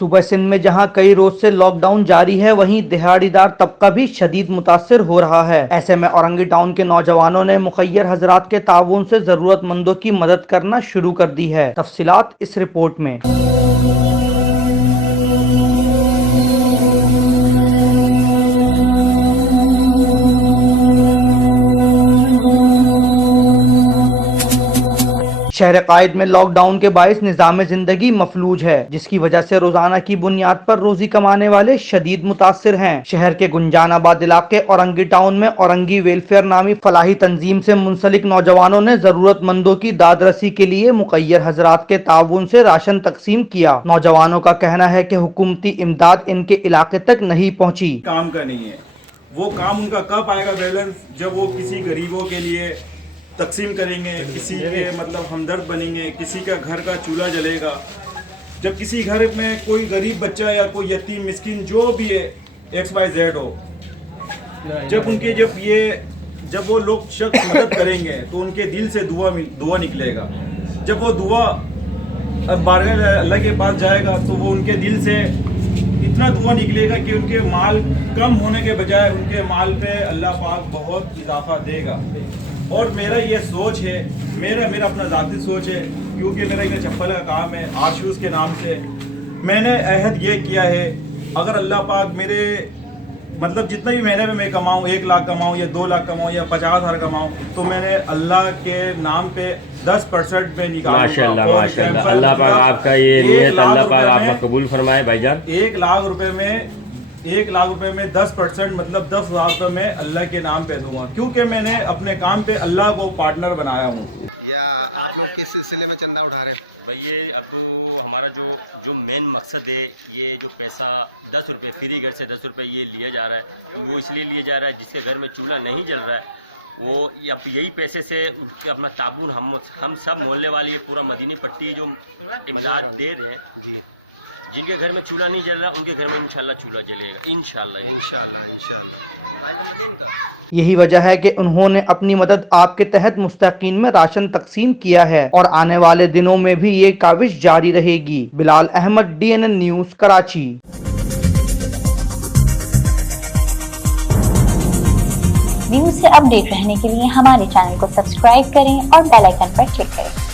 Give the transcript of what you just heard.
صوبہ سندھ میں جہاں کئی روز سے لاک ڈاؤن جاری ہے، وہیں دہاڑی دار طبقہ بھی شدید متاثر ہو رہا ہے۔ ایسے میں اورنگی ٹاؤن کے نوجوانوں نے مخیر حضرات کے تعاون سے ضرورت مندوں کی مدد کرنا شروع کر دی ہے۔ تفصیلات اس رپورٹ میں۔ شہر قائد میں لاک ڈاؤن کے باعث نظام زندگی مفلوج ہے، جس کی وجہ سے روزانہ کی بنیاد پر روزی کمانے والے شدید متاثر ہیں۔ شہر کے گنجان آباد علاقے اورنگی ٹاؤن میں اورنگی ویلفیئر نامی فلاحی تنظیم سے منسلک نوجوانوں نے ضرورت مندوں کی داد رسی کے لیے مخیر حضرات کے تعاون سے راشن تقسیم کیا۔ نوجوانوں کا کہنا ہے کہ حکومتی امداد ان کے علاقے تک نہیں پہنچی۔ کام کا نہیں ہے، وہ کام ان کا کب آئے گا بیلنس؟ جب وہ کسی غریبوں کے لیے تقسیم کریں گے، کسی کے ہمدرد بنیں گے، کسی کا گھر کا چولہا جلے گا۔ جب کسی گھر میں کوئی غریب بچہ یا کوئی یتیم مسکین جو بھی ہے XYZ ہو، جب وہ لوگ شخص مدد کریں گے تو ان کے دل سے دعا نکلے گا۔ جب وہ دعا بارگاہ اللہ کے پاس جائے گا تو وہ ان کے دل سے اتنا دعا نکلے گا کہ ان کے مال کم ہونے کے بجائے ان کے مال پہ اللہ پاک بہت اضافہ دے گا۔ اور میرا یہ سوچ ہے، میرا اپنا ذاتی سوچ ہے، کیونکہ میرا یہ چپل کا کام ہے آرشوز کے نام سے، میں نے عہد یہ کیا ہے، اگر اللہ پاک میرے جتنا بھی مہینے میں میں کماؤں، 1 لاکھ کماؤں یا 2 لاکھ کماؤں یا 50,000 کماؤں، تو میں نے اللہ کے نام پہ 10% میں نکالوں گا۔ ماشاءاللہ ماشاءاللہ، اللہ پاک آپ کا یہ نیت اللہ پاک آپ کا قبول فرمائے بھائی جان۔ 1 لاکھ روپے میں 10% 10,000 روپے میں اللہ کے نام پہ دوں گا، کیونکہ میں نے اپنے کام پہ اللہ کو پارٹنر بنایا ہوں۔ کس سلسلے میں چندہ اٹھا رہے ہیں بھائی یہ اب تو ہمارا جو مین مقصد ہے، یہ جو پیسہ 10 روپے فری گھر سے 10 روپے یہ لیا جا رہا ہے، وہ اس لیے لیا جا رہا ہے جس کے گھر میں چولہا نہیں جل رہا ہے، وہ اب یہی پیسے سے اپنا تعاون ہم سب محلے والی یہ پورا مدینی پٹی جو امداد دے رہے ہیں، جن کے گھر میں چولہا نہیں جل رہا ان کے گھر میں انشاءاللہ چولہا جلے گا، انشاءاللہ۔ یہی وجہ ہے کہ انہوں نے اپنی مدد آپ کے تحت مستحقین میں راشن تقسیم کیا ہے اور آنے والے دنوں میں بھی یہ کاوش جاری رہے گی۔ Bilal Ahmed, DNN news, Karachi. News سے اپ ڈیٹ رہنے کے لیے ہمارے چینل کو سبسکرائب کریں اور بیل آئیکن پر کلک کریں۔